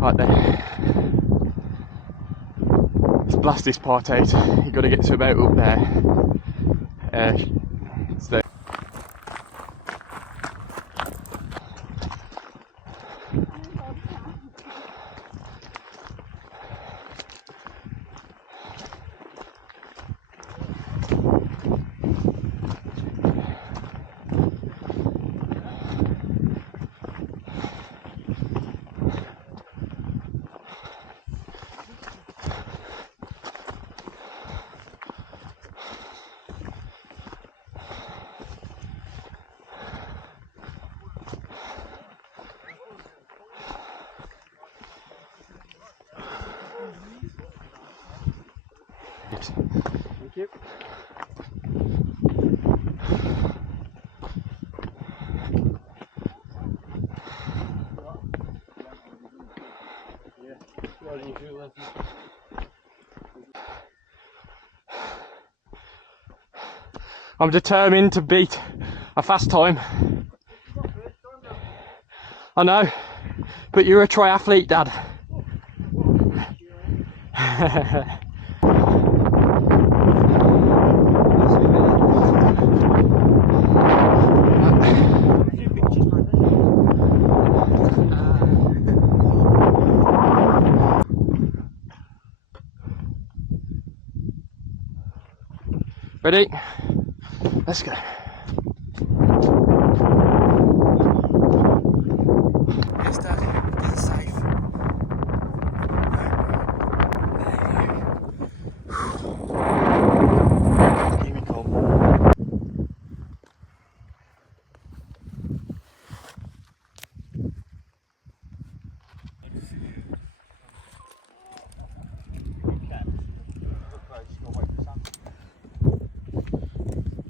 Right there. Let's blast this part out. You've got to get to about up there. So Thank you. I'm determined to beat a fast time. I know, but you're a triathlete, Dad. Ready? Let's go. Yes, Dad. This is safe. Here we come.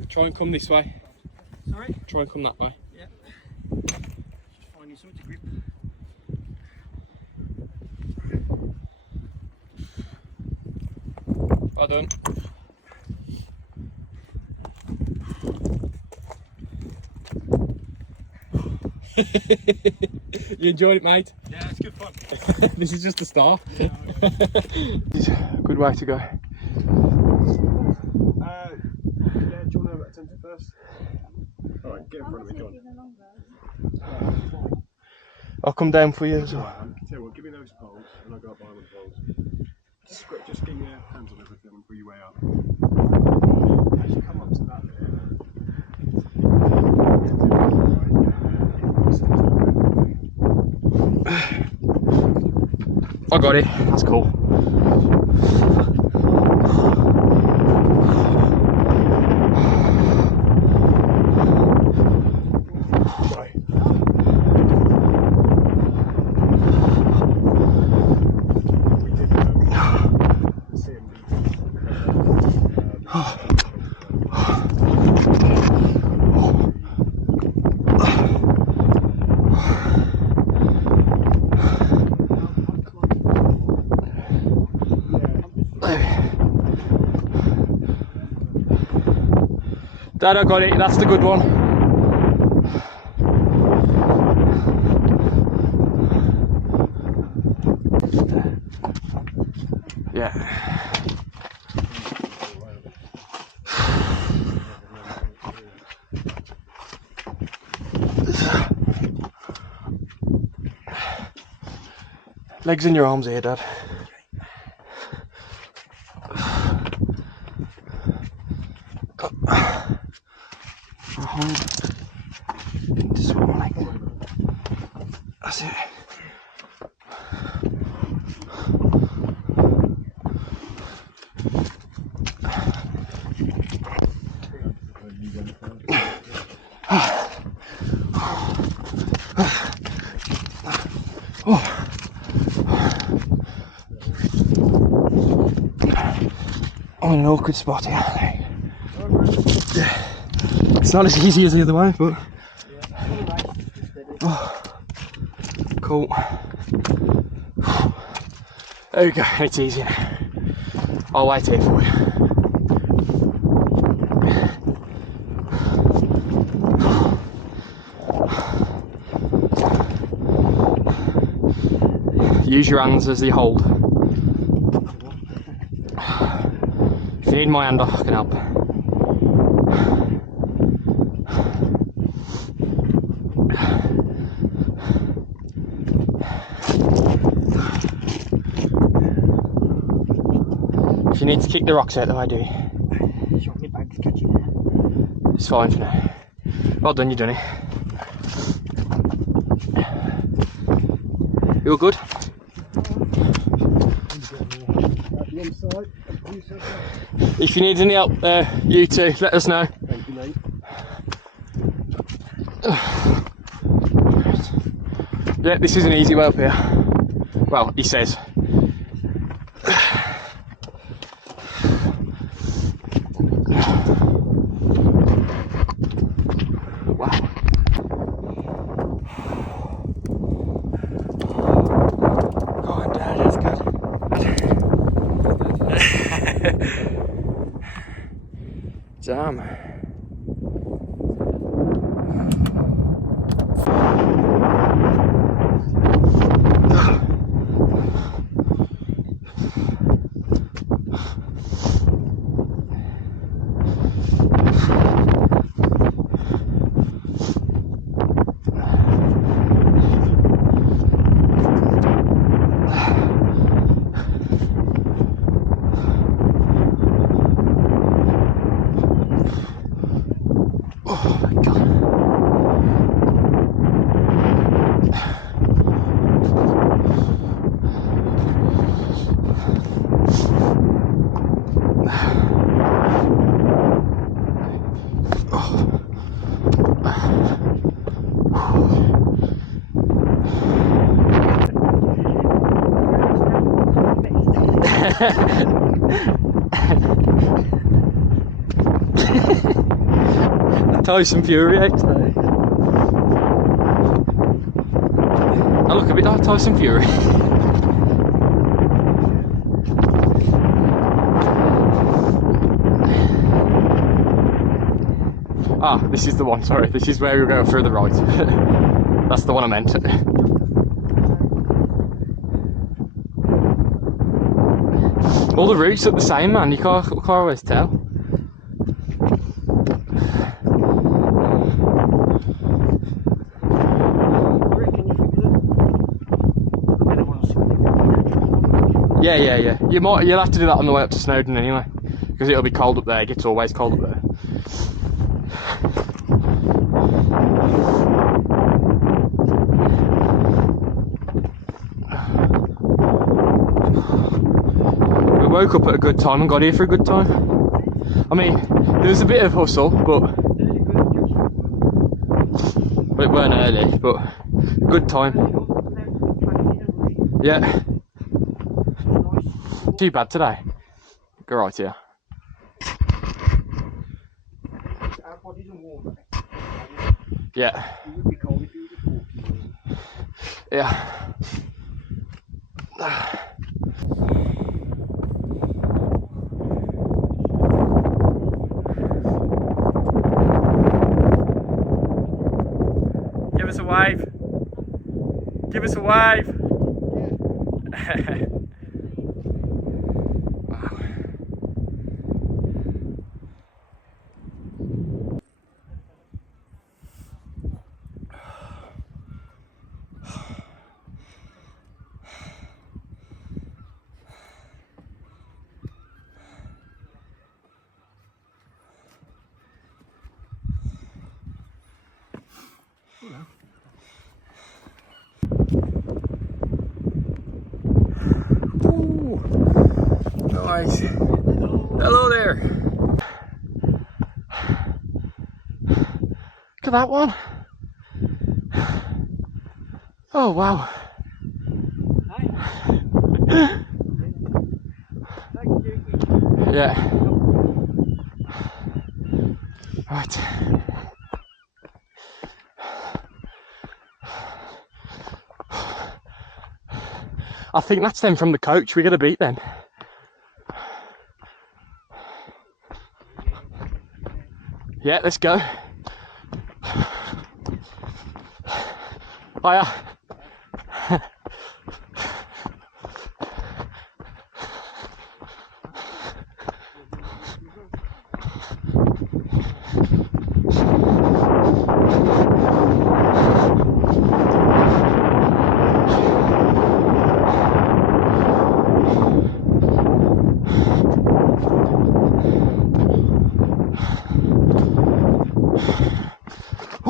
Try and come this way. Sorry? Try and come that way. Yeah. Just finding something to grip. Well done. You enjoyed it, mate? Yeah, it's good fun. This is just the start. Yeah, It's a good way to go. Yeah, do you want to attempt it first? Alright, get in front of me, go on. I'll come down for you as well. Tell you what, give me those poles and I'll go up behind the poles. Just get your hands on everything and pull your way up. As you come up to that bit, I got it. That's cool. Dad, I got it. That's the good one. Yeah. Legs in your arms here, Dad. Just one leg. That's it. I'm in an awkward spot here. It's not as easy as the other way, but oh, cool. There we go, it's easy now. I'll wait here for you. use your hands as the hold. If you need my hand, I can help. If you need to kick the rocks out the way, do you? Sure, my bag's catching. It's fine for now. Well done, you've done it. You all good? If you need any help, you two, let us know. Thank you, mate. Yeah, this is an easy way up here. Well, he says. Wow. Go on, Dad, that's good. Damn. Tyson Fury, eh? I look a bit like Tyson Fury. Ah, this is the one, sorry. This is where we're going through the right. That's the one I meant. All the routes are the same, man. You can't always tell. Yeah. You'll have to do that on the way up to Snowdonia anyway, because it'll be cold up there. It gets always cold up there. We woke up at a good time and got here for a good time. I mean, there was a bit of hustle, but it weren't early, but good time. Yeah. Too bad today. Go right here. Yeah. Yeah. Give us a wave. Give us a wave. Ooh, nice. Hello there. Look at that one. Oh wow. Yeah. Right. I think that's them from the coach. We gotta beat them. Yeah, let's go. Hiya.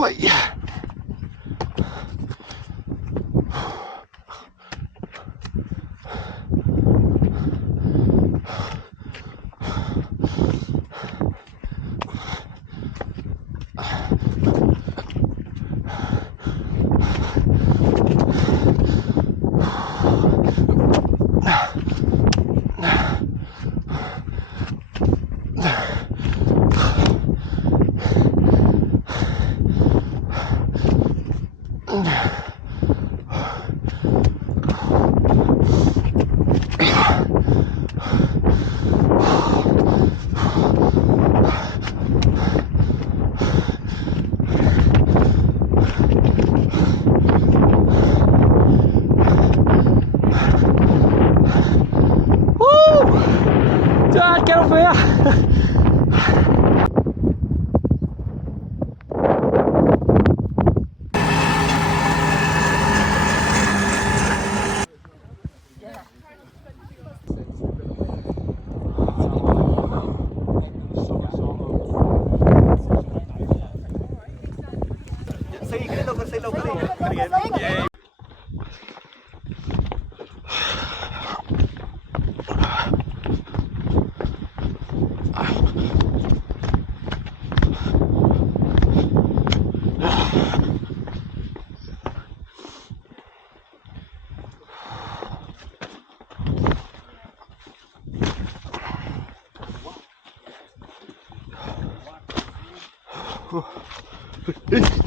Wait. Dad, get off here!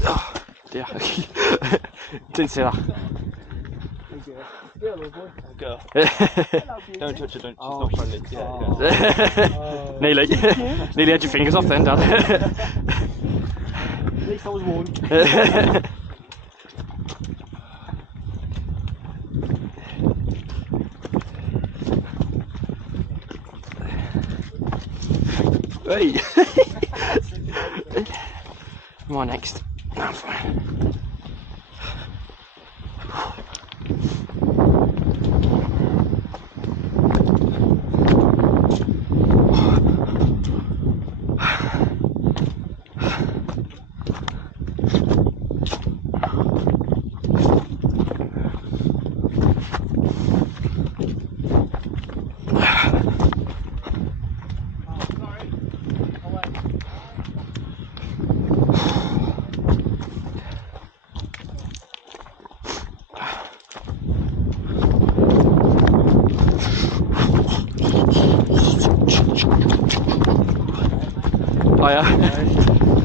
Oh, dear. Didn't see that. Go. Don't touch it, don't. She's not friendly. Yeah. Nearly. Nearly had your fingers off then, Dad. At least I was warned. Hey. Come on, next. No, I'm fine. Oh yeah.